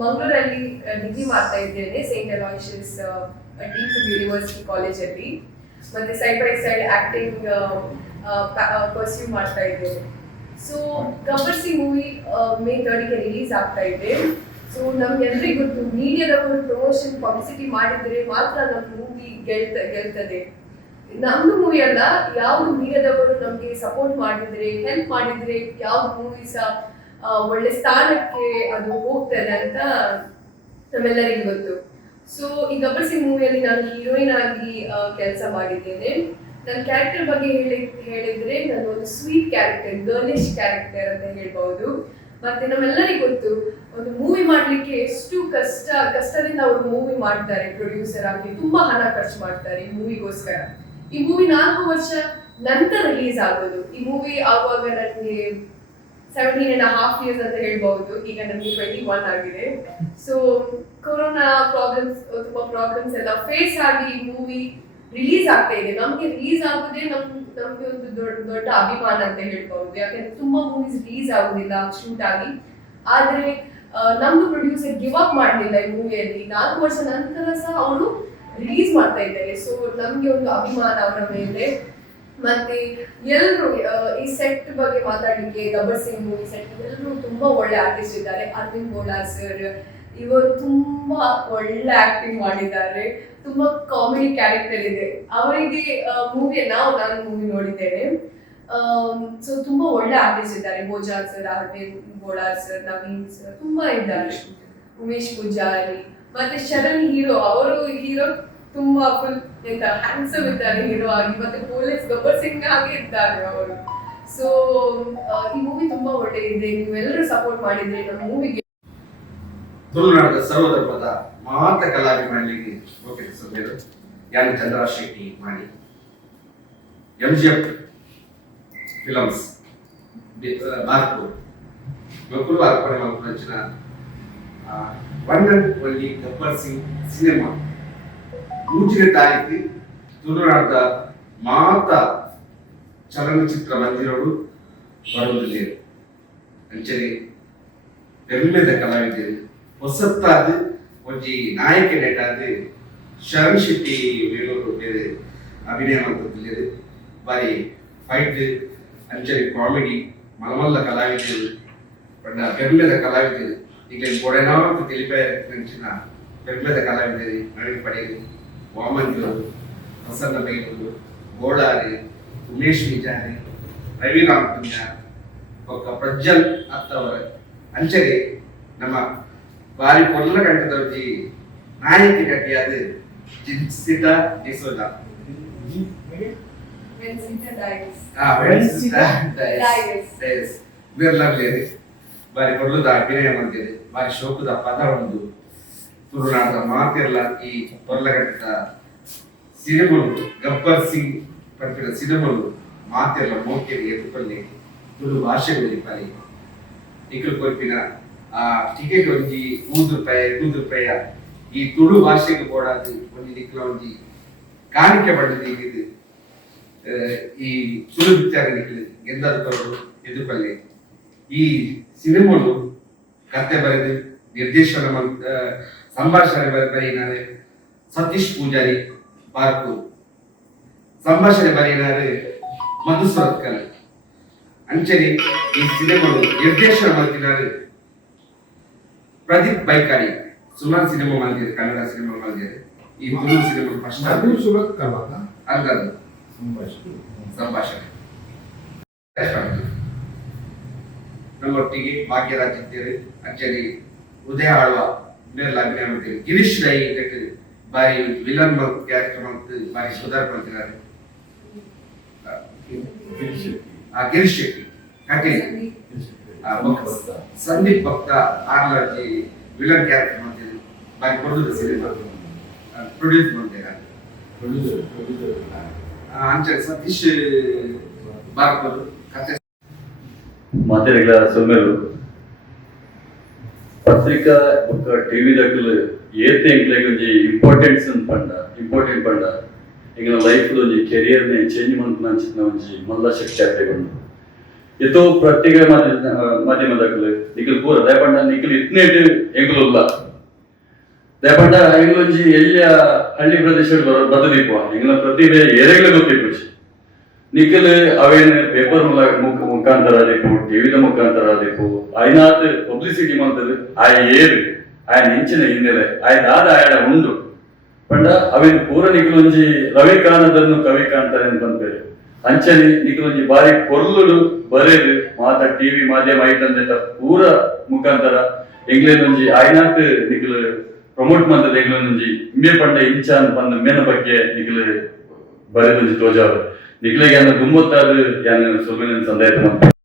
ಮಂಗಳೂರಲ್ಲಿ ಡಿಗ್ರಿ ಮಾಡ್ತಾ ಇದ್ದೇನೆ, ಸೇಂಟ್ ಅಲಾಯ್ಸಿಯಸ್ ಡೀಪ್ ಯೂನಿವರ್ಸಿಟಿ ಕಾಲೇಜಲ್ಲಿ. ಮತ್ತೆ side by side acting pursue ಮಾಡ್ತಾ ಇದ್ದೇನೆ. So Gabbar Singh movie May 3 release ಆಗ್ತಾ ಇದೆ. ಸೊ ನಮ್ಗೆಲ್ರಿಗೂ ಗೊತ್ತು, ಮೀಡಿಯಾದವರು ಪ್ರಮೋಷನ್ ಪಬ್ಲಿಸಿಟಿ ಮಾಡಿದ್ರೆ ಮಾತ್ರ ನಮ್ಮ ಮೂವಿ ಗೆಲ್ತದೆ. ನಮ್ದು ಮೂವಿ ಅಲ್ಲ, ಯಾವ್ದು ಮೀಡಿಯಾದವರು ನಮ್ಗೆ ಸಪೋರ್ಟ್ ಮಾಡಿದ್ರೆ, ಹೆಲ್ಪ್ ಮಾಡಿದ್ರೆ ಯಾವ್ದು ಮೂವಿ ಸಹ ಒಳ್ಳೆ ಸ್ಥಾನಕ್ಕೆ ಅದು ಹೋಗ್ತದೆ ಅಂತ ನಮ್ಮೆಲ್ಲರಿಗೂ ಗೊತ್ತು. ಸೊ ಈ ಗಬ್ಬರ್ ಸಿಂಗ್ ಮೂವಿಯಲ್ಲಿ ನಾನು ಹೀರೋಯಿನ್ ಆಗಿ ಕೆಲಸ ಮಾಡಿದ್ದೇನೆ. ನನ್ನ ಕ್ಯಾರೆಕ್ಟರ್ ಬಗ್ಗೆ ಹೇಳಿದ್ರೆ ನಾನು ಒಂದು ಸ್ವೀಟ್ ಕ್ಯಾರೆಕ್ಟರ್, ಗರ್ಲಿಶ್ ಕ್ಯಾರೆಕ್ಟರ್ ಅಂತ ಹೇಳ್ಬಹುದು. ಮತ್ತೆ ನಮ್ಮೆಲ್ಲರಿಗೂ ಗೊತ್ತು, ಒಂದು ಮೂವಿ ಮಾಡ್ಲಿಕ್ಕೆ ಎಷ್ಟು ಕಷ್ಟದಿಂದ ಅವರು ಮೂವಿ ಮಾಡ್ತಾರೆ. ಪ್ರೊಡ್ಯೂಸರ್ ಆಗಿ ತುಂಬಾ ಹಣ ಖರ್ಚು ಮಾಡ್ತಾರೆ ಈ ಮೂವಿಗೋಸ್ಕರ. ಈ ಮೂವಿ 4 ವರ್ಷ ನಂತರ ರಿಲೀಸ್ ಆಗೋದು. ಈ ಮೂವಿ ಆಗುವಾಗ ನನಗೆ 17.5 years ಅಂತ ಹೇಳ್ಬಹುದು. ಈಗ ನನಗೆ 21 ಆಗಿದೆ. ಸೊ ಕೊರೋನಾ ತುಂಬಾ ಪ್ರಾಬ್ಲಮ್ಸ್ ಎಲ್ಲ ಫೇಸ್ ಆಗಿ ಈ ಮೂವಿ ರಿಲೀಸ್ ಆಗ್ತಾ ಇದೆ. ನಮ್ಗೆ ರಿಲೀಸ್ ಆಗೋದೇ ನಮ್ಗೆ ಒಂದು ದೊಡ್ಡ ಅಭಿಮಾನ ಅಂತ ಹೇಳ್ಬಹುದು. ಯಾಕಂದ್ರೆ ತುಂಬಾ ಮೂವೀಸ್ ರಿಲೀಸ್ ಆಗುದಿಲ್ಲ ಶೂಟ್ ಆಗಿ. ಆದ್ರೆ ನಮ್ದು ಪ್ರೊಡ್ಯೂಸರ್ ಗಿವ್ ಅಪ್ ಮಾಡಲಿಲ್ಲ ಈ ಮೂವಿಯಲ್ಲಿ. 4 ವರ್ಷ ನಂತರ ಸಹ ಅವರು ರಿಲೀಸ್ ಮಾಡ್ತಾ ಇದ್ದಾರೆ. ಸೊ ನಮ್ಗೆ ಒಂದು ಅಭಿಮಾನ ಅವರ ಮೇಲೆ. ಮತ್ತೆ ಎಲ್ಲರೂ ಈ ಸೆಟ್ ಬಗ್ಗೆ ಮಾತಾಡ್ಲಿಕ್ಕೆ, ಗಬ್ಬರ್ ಸಿಂಗ್ ಮೂವಿ ಸೆಟ್ ಎಲ್ಲರೂ ತುಂಬಾ ಒಳ್ಳೆ ಆರ್ಟಿಸ್ಟ್ ಇದ್ದಾರೆ. ಅರವಿಂದ್ ಬೋಳಾರ್ ಸರ್ ಇವರು ತುಂಬಾ ಒಳ್ಳೆ ಆಕ್ಟಿಂಗ್ ಮಾಡಿದ್ದಾರೆ. ತುಂಬಾ ಕಾಮಿಡಿ ಕ್ಯಾರೆಕ್ಟರ್ ಇದೆ ಅವರಿಗೆ. ನಾನು ಮೂವಿ ನೋಡಿದ್ದೇನೆ. ಸೊ ತುಂಬಾ ಒಳ್ಳೆ ಆರ್ಟಿಸ್ಟ್ ಇದ್ದಾರೆ. Bojar sir, Arvind Bolar sir, Naveen sir ತುಂಬಾ ಇದ್ದಾರೆ. ಉಮೇಶ್ ಪೂಜಾರಿ ಮತ್ತೆ ಶರಣ್ ಹೀರೋ, ಅವರು ಹೀರೋ ತುಂಬಾ ಫುಲ್ ಹ್ಯಾಂಡ್ಸಮ್ ಇದ್ದಾರೆ ಹೀರೋ ಆಗಿ. ಮತ್ತೆ ಪೊಲೀಸ್ ಗಬ್ಬರ್ ಸಿಂಗ್ ಆಗಿ ಇದ್ದಾರೆ ಅವರು. ಸೊ ಈ ಮೂವಿ ತುಂಬಾ ಒಳ್ಳೆ ಇದೆ. ನೀವೆಲ್ಲರೂ ಸಪೋರ್ಟ್ ಮಾಡಿದ್ರೆ ನಮ್ಮ ಮೂವಿಗೆ. ತುಳುನಾಡದ ಸರ್ವಧರ್ಮದ ಮಾತ್ರ ಕಲಾಭಿಮಾನಿಗಳಿಗೆ ಸಭೆಗಳು ಯಾರು ಚಂದ್ರ ಶೆಟ್ಟಿ ಮಾಡಿ MGF ಫಿಲಮ್ಸ್ ಬಾರ್ಪುರ್ ಮಕ್ಕಳು ಅರ್ಪಣೆ ಮಾಡಿದ one and only Gabbar Singh cinema 3ನೇ ತಾರೀಕು ತುಳುನಾಡದ ಮಾತ ಚಲನಚಿತ್ರ ಮಂದಿರಗಳು ಬರುವುದಿಲ್ಲ. ಅಂಚನೆ ಬೆಮ್ಮೆದ ಕಲಾವಿದರು ಹೊಸತ್ತಾದ ಒಂಜಿ ನಾಯಕ ನಟಾದ ಶರಣ್ ಶೆಟ್ಟಿ ಬೇಲೂರು ಬೇರೆ ಅಭಿನಯ ಮಾಡ್ತಿದ್ದಾರೆ. ಬಾರಿ ಫೈಟ್ ಅಂಚನೆ ಕಾಮಿಡಿ ಮಲಮಲ್ಲ ಕಲಾವಿದರು ಪಂಡ ಬೆಮ್ಮೆದ ಕಲಾವಿದರು ಈಗ ಕೊಡೆನಾವ ಅಂತ ತಿಳಿಪಂಚಿನ ಬೆಮ್ಮೆದ ಕಲಾವಿದರು ನವೀನ್ ಪಡೇರಿ, ವಾಮಂಜರು, ಪ್ರಸನ್ನ ಬೈಗೂರು, ಗೋಳಾರಿ, ಉಮೇಶ್ ವಿಜಾರಿ, ರವಿರಾಮ್ ಕುಂಜ, ಪ್ರಜ್ವಲ್ ಅತ್ತವರ ಅಂಚನೆ ನಮ್ಮ ಬಾರಿ ಪೊರ್ಲ ಕಂಠದವಜಿ ನಾಯಕಿ ನಟಿಯಾದ ಜಿನ್ಸಿತಾ ಡಿಸೋಜಾ ಬಾರಿ ಪೊರ್ಲದ ಅಭಿನಯ ಮಾಡಿದ್ದೇನೆ. ಬಾರಿ ಶೋಕದ ಪದ ಒಂದು ತುಳುನಾಡದ ಮಾತಿರಲ್ಲ ಈ ಪೊರ್ಲಘಟ್ಟದ ಸಿನಿಮಗಳು ಗಬ್ಬರ್ ಸಿಂಗ್ ಪಂಪಿನ ಸಿನಿಮಗಳು ಮಾತಿರಲ್ಲ ಮೋಕೆರಿ ಎದುಕೊಳ್ಳಿ ತುಳು ಭಾಷೆಗಳಲ್ಲಿ ಪಾಲಿ ನಿಖಿಲ್ ಕೊಲ್ಪಿನ ಟಿಕೆಟ್ ಒಂಜಿ 3 ರೂಪಾಯಿ 2 ರೂಪಾಯಿ ಈ ತುಳು ಭಾಷೆಗೆ ಕೊಡಾದು ಒಂದು ನಿಖಿಲ ಒಂಜಿ ಕಾಣಿಕೆ ಪಡೆದಿದ್ದು ಈ ತುಳು ವಿಚಾರ ನಿಖಿಲ್ ಗೆಂದಾದ ಕೊರಡು ಎದುಕೊಳ್ಳಿ ಈ ಸಿನಿಮಾಗಳು ಕತೆ ಬರೆದು ನಿರ್ದೇಶನ ಸಂಭಾಷಣೆ ಬರೀನಾರೆ ಸತೀಶ್ ಪೂಜಾರಿ ಬಾರ್ಪೂರ್, ಸಂಭಾಷಣೆ ಬರೀನಾರೆ ಮಧುಸೂರತ್ಕಲ್ ಅಂಚನೆ ಈ ಸಿನಿಮಾಗಳು ನಿರ್ದೇಶನ ಮಾಡ್ತಿದ್ದಾರೆ ಪ್ರದೀಪ್ ಬೈಕಾರಿ. ಸುಮಾರು ಸಿನಿಮಾ ಮಾಡಿದ್ದಾರೆ, ಕನ್ನಡ ಸಿನಿಮಾ ಮಾಡಿದ್ದಾರೆ. ಈ ತುಳು ಸಿನಿಮಾ ಫಸ್ಟ್ ಅಲ್ಲದು ಸಂಭಾಷಣೆ ನಮ್ಮೊಟ್ಟಿಗೆ ಭಾಗ್ಯರಾಜ್ ಇದ್ದೇವೆ. ಅಂಚನೆ ಉದಯ ಆಳ್ವ ಇನ್ನೆಲ್ಲ ಅಭಿನಯ ಮಾಡ್ತೀವಿ. ಗಿರೀಶ್ ರೈ ಬಾರಿ ವಿಲನ್ ಕ್ಯಾರೆಕ್ಟರ್ ಮಾಡ್ತು ಬಾರಿ ಸುಧಾರ್ ಮಾಡ್ತಿದ್ದಾರೆ. ಗಿರೀಶ್ ಶೆಟ್ಟಿ ಕಟೀಲ್, ಸಂದೀಪ್ ಭಕ್ತ ಆರ್ಲಾಜಿ ವಿಲನ್ ಕ್ಯಾರೆಕ್ಟರ್ ಮಾಡ್ತಿದ್ರು. ಬಾರಿ ಕೊಡುದು ಸಿನಿಮಾ ಪ್ರೊಡ್ಯೂಸ್ ಮಾಡ್ತೇನೆ. ಅಂಚನೆ ಸತೀಶ್ ಬಾರ್ಪೂರ್ ಕತೆ ಮಾತೆರೆಗಳ ಸೊಮ್ಮೆಲು ಪತ್ರಿಕಾ ಬೊಕ್ಕ ಟಿವಿ ದಕ್ಕಲು ಏತೆ ಎಂಕ್ಲೆಗ್ ಒಂಜಿ ಇಂಪಾರ್ಟೆಂಟ್ ಪಂಡ ಈಗ ಲೈಫ್ ಒಂಜಿ ಕೆರಿಯರ್ನೆ ಚೇಂಜ್ ಮನ್ಪುನ ಅಂಚಿನ ಒಂಜಿ ಮಲ್ಲ ಶಕ್ತಿ ಆಪೆಗೊಂಡು ಎತ್ತೋ ಪ್ರತ್ಯೇಕ ಮಾಧ್ಯಮದಾಗಲು ನಿಖಲ್ ಪೂರ ದಯಪಂಡ ನಿಖಲ್ ಇತ್ನೇಟ್ ಎಂಗ್ಲುಲ್ಲ ದಯಪಂಡ ಎಂಗ್ಲೊಂಜಿ ಎಲ್ಲಿಯ ಹಳ್ಳಿ ಪ್ರದೇಶಗಳು ಬದಲಿಪುವ ಎಂಗ್ಲ ಪ್ರತಿಭೆ ಏರೆಗ್ಲ ಗೊತ್ತಿಪ್ಪು ನಿಖಲ್ ಅವೇನು ಪೇಪರ್ ಮುಖಾಂತರ ಆದಿಪ್ಪು ಟಿವಿದ ಮುಖಾಂತರ ಆದಿಪ್ಪು ಐನಾತ್ ಪಬ್ಲಿಸಿಟಿ ಮಾಡ್ತಾರೆ ಆ ಏರು ಆಯ ನೆಂಚಿನ ಹಿನ್ನೆಲೆ ಆಯ್ದಾದ ಆಯಡ ಉಂಡು ಪಂಡ ಅವೇನು ಪೂರ ನಿಖಲೊಂಜಿ ರವಿಕಾನದನ್ನು ಕವಿ ಕಾಣ್ತಾರೆ ಅಂತ ಬಂದ್ಬೇರು ಅಂಚನೆ ನಿಖಲೊಂಜಿ ಬಾರಿ ಕೊರ್ಲುಡು ಬರೇದು ಮಾತ ಟಿವಿ ಮಾಧ್ಯಮ ಐತಂದ ಪೂರ ಮುಖಾಂತರ ಎಂಗ್ಲೇನೊಂಜಿ ಆಯ್ನಾತ್ ನಿಖಲ್ ಪ್ರಮೋಟ್ ಮಾಡ್ತದೆ ಎಂಗ್ಲೇನೊಂಜಿ ಇಮ್ಮೆ ಪಂಡ ಇಂಚ ಅಂತ ಬಂದ ಮೇನ ಬಗ್ಗೆ ನಿಖಲ್ ಬರೆದೊಂಜಿ ತೋಜಾವ ನಿಖಲಿಗೆ ಅನ್ನ ಗುಮ್ಮತ್ತಾರು ಯಾನು ಸುಮ್ಮನೆ ಸಂದೇಹ